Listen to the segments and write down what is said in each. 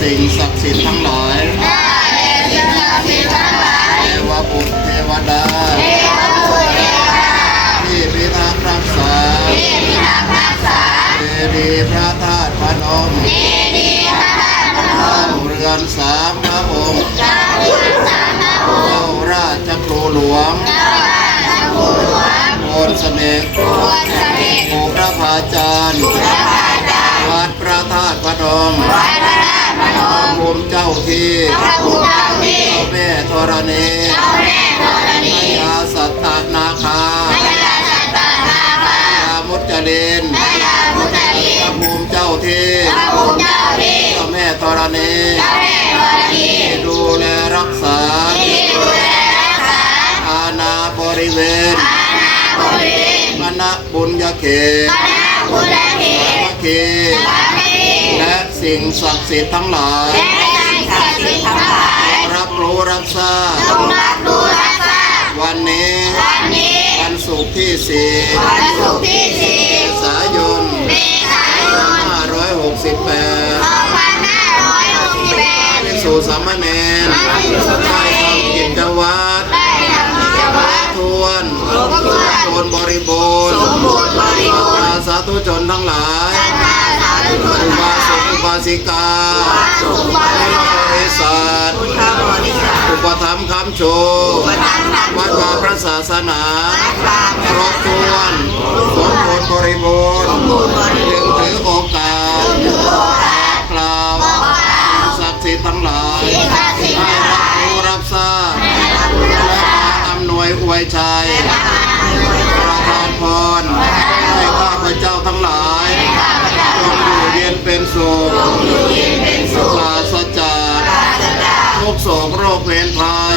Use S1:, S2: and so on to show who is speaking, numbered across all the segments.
S1: สิ่งศักดิ์สิทธิ์ทั้งหลายเทวบุตรเทวดาที่พิทักษ์รักษาเจดีย์พระธาตุพนมเจ้าเรือนสามพระองค์เจ้าราชครูหลวงโอนเสน่ห์ภูพระพาจารย์วัดพระธาตุพนม ภูมิเจ้าที่เจ้าแม่ธรณีพญาสัตตนาคาพญามุจจลินพระภูมิเจ้าที่เจ้าแม่ธรณีที่ดูแลรักษาอาณาบริเวณคณะบุญญาเขตสามัคคีและสิ่งศักดิ์สิทธิ์ทั้งหลาย ศุกร์ที่สี่เมษายน568เป็นสู่สามเณรได้ทำกิจวัตรทวนโนบริบูรณ์สาธุชนทั้งหลายอุบาสกอุบาสิกาพุทธบริษัทอุปถัมภ์คำโชว์วัดวา พระศาสนาครบถ้วนสมบูรณ์บริบูรณ์จึงถือโอกาสกล่าวศักดิ์สิทธิ์ทั้งหลายให้รับรู้รับทราบและมาอำนวยอวยชัยประทานพรให้ข้าพเจ้าทั้งหลายจงอยู่เย็นเป็นสุขปราศจากทุกโศกโรคเวรภัย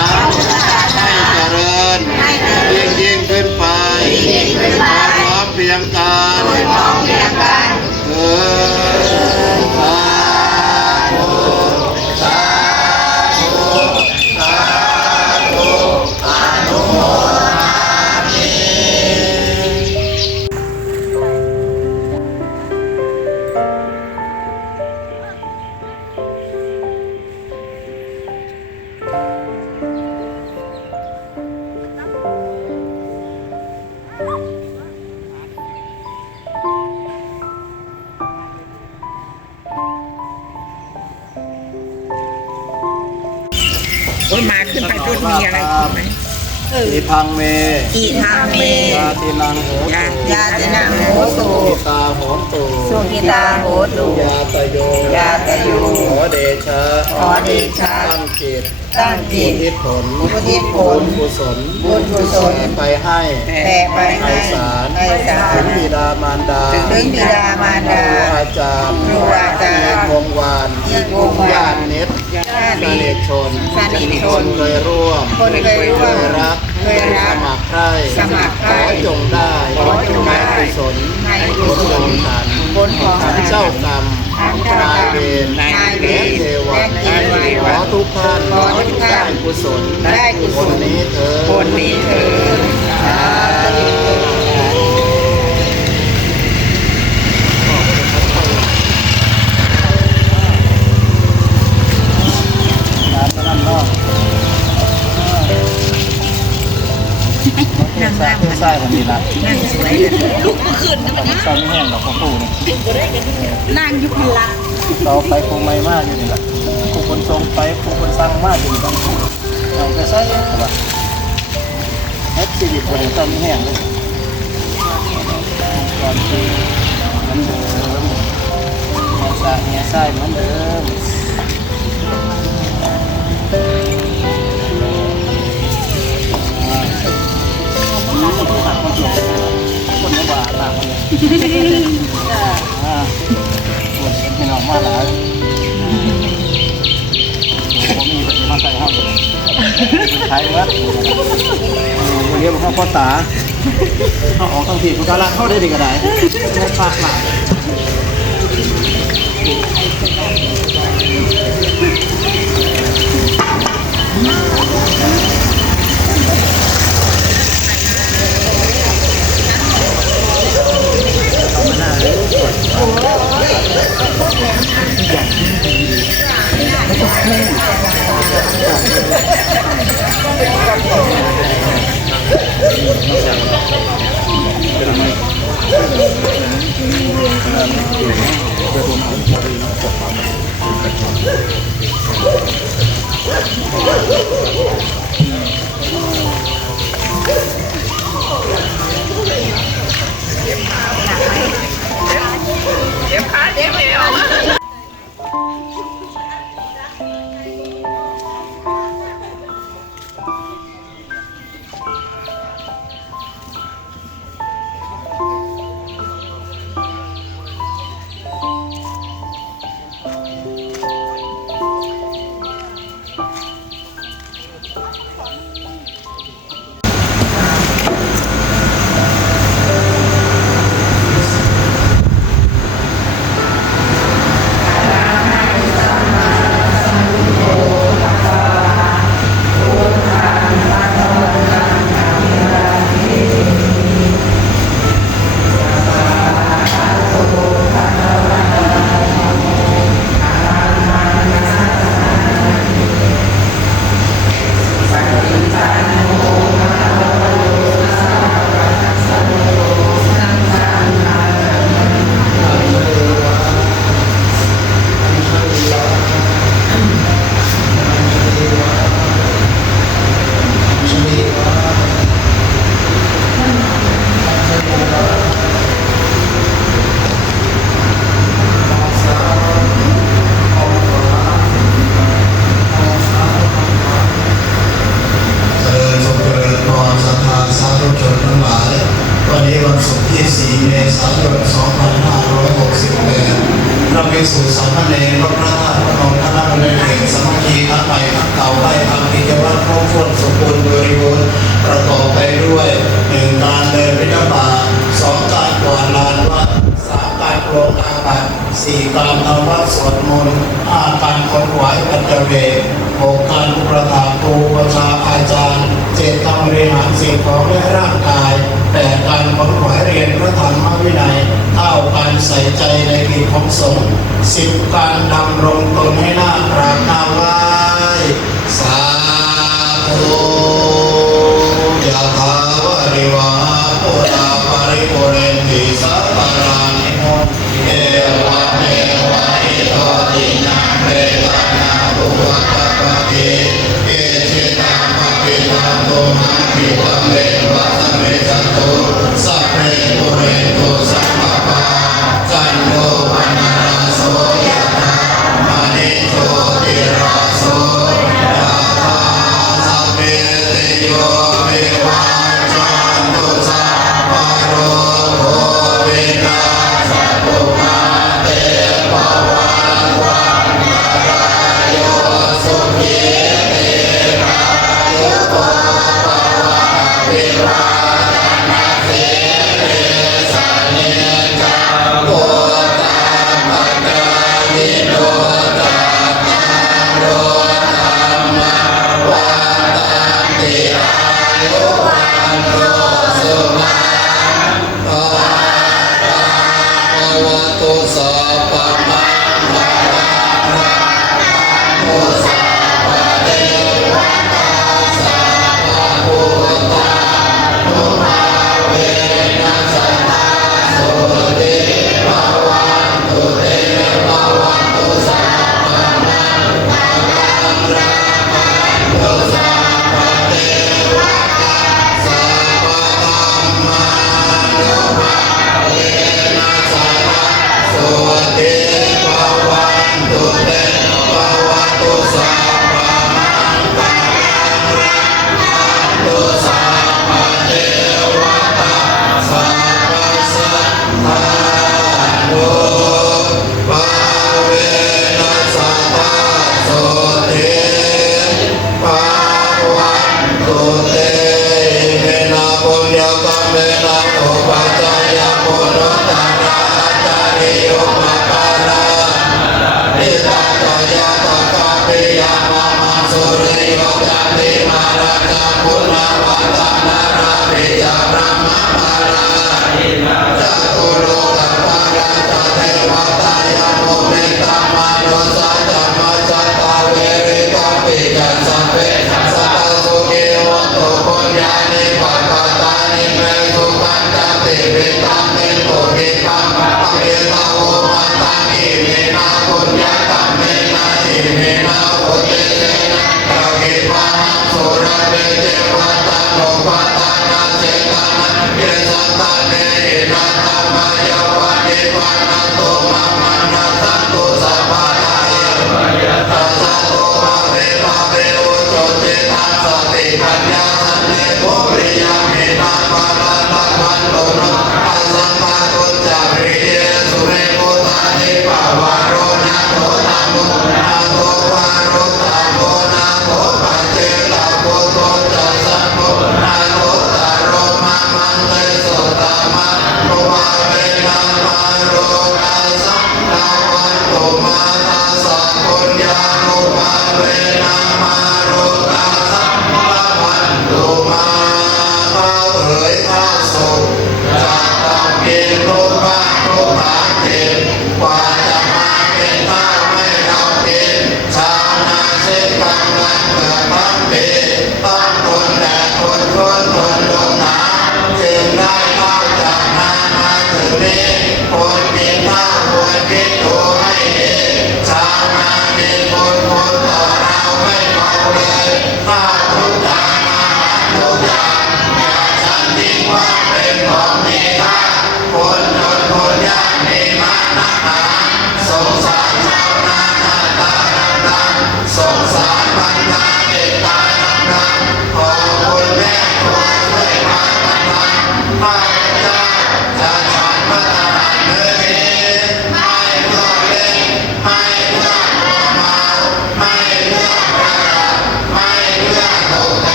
S1: อิพังเมอีทางเม
S2: ยา
S1: ตินังโห
S2: ยา
S1: ตุ
S2: ยาตินาโหตุ
S1: อิตาโหตุ
S2: สุกิตาโหตุ
S1: ยาตโย
S2: ยาตโย
S1: ขอเดชะ
S2: ขอเดชะ
S1: ตั้งจิต
S2: ตั้งจิต
S1: อุทิศผล
S2: อุทิศผล
S1: กุศล
S2: บุญกุศล
S1: ไปให้
S2: แผ่ไป
S1: ไพ
S2: ให้
S1: ศาล
S2: ไพศา
S1: ถึ
S2: ล
S1: งบิดามารดา
S2: ถึงบิดามารดา
S1: ครูอาจารย์
S2: ครูอาจารย์
S1: ที่วงวาน
S2: ที่วงวาน
S1: ญาติมิตร
S2: ญาติ
S1: สนิทชน
S2: สนิทชน
S1: เคยร่วม
S2: คนเคยร่วม
S1: เคยรัก
S2: เคยรัก
S1: สมัครใคร่
S2: สมัครใคร่
S1: ขอจงได้
S2: ขอจงได้
S1: กุศล
S2: ให้กุ
S1: ผล
S2: ศล
S1: ของฐาน
S2: ผลของ
S1: ทั้ง
S2: ฐาน
S1: เจ้ากรรม
S2: ทั้งเจ้ากรรม
S1: นายเวร
S2: นายเวร
S1: และเทวะ
S2: และเทวะ
S1: ขอทุกท่าน
S2: ขอทุกท่าน
S1: ได้กุศล
S2: ได้กุศล
S1: ผนี้เถิด
S2: คนนี้เถิดสาธุ
S1: น้ำ นั่นเนาะ
S2: นั่งนั่ง
S1: ใช่ผมมีละ
S2: นั่งสวยเลย
S1: ตอนนี้แห้งหรอกของปู่เนี่ย
S2: นั่งอยุคละ
S1: เราไปคงไม่มากอยู่นี่แหละผู้คนทรงไปผู้คนสร้างมากอยู่นี่เราจะใช้ยังไงเอฟซีดีคนตอนนี้แห้งเลยก่อนที่เหมือนเดิมเงียซ่าเงียซ่าเหมื อนเดิม
S3: อ่าปวดพี่น้องมาหลายผมมีปฏิมาใส่ห้องใช้วัดเรียกว่าพ่อตาเอาออกทั้งทีมันก็ละเข้าได้ดีก็ไดไม่ฝากหลั
S1: ง หนักไหมายเจ สี่การทำวัดสวดมนต์ห้าการคนไหวปัจเจเวกหกการอุประถาครูประชาอาจารย์เจ็ดการบริหารสิ่งของและร่างกายแปดการคนไหวเรียนพระธรรมวินัยเก้าการใส่ใจในกิจของสงฆ์สิบการดำรงตนให้น่ากราบนาไว้สาธุยะถาะตุ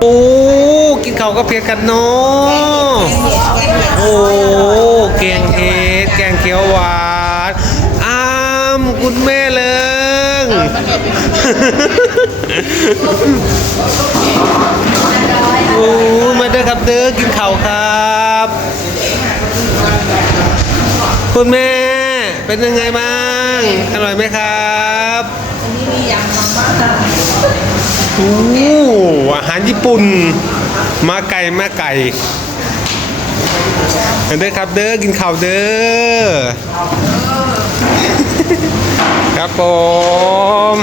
S1: โอ้กินเขาก็เพียกันเนาะ
S4: โอ้แกงเห็ดแกงเขียวหวานอ้ามคุณแม่เลิงโอ้มาเด้อครับเด้อกินเข้าครับ คุณแม่เป็นยังไงบ้างอร่อยไหมครับ โอ้อาหารญี่ปุ่น มาไก่มาไก่เด้อครับเด้อกินข้าวเด้อ ครับผม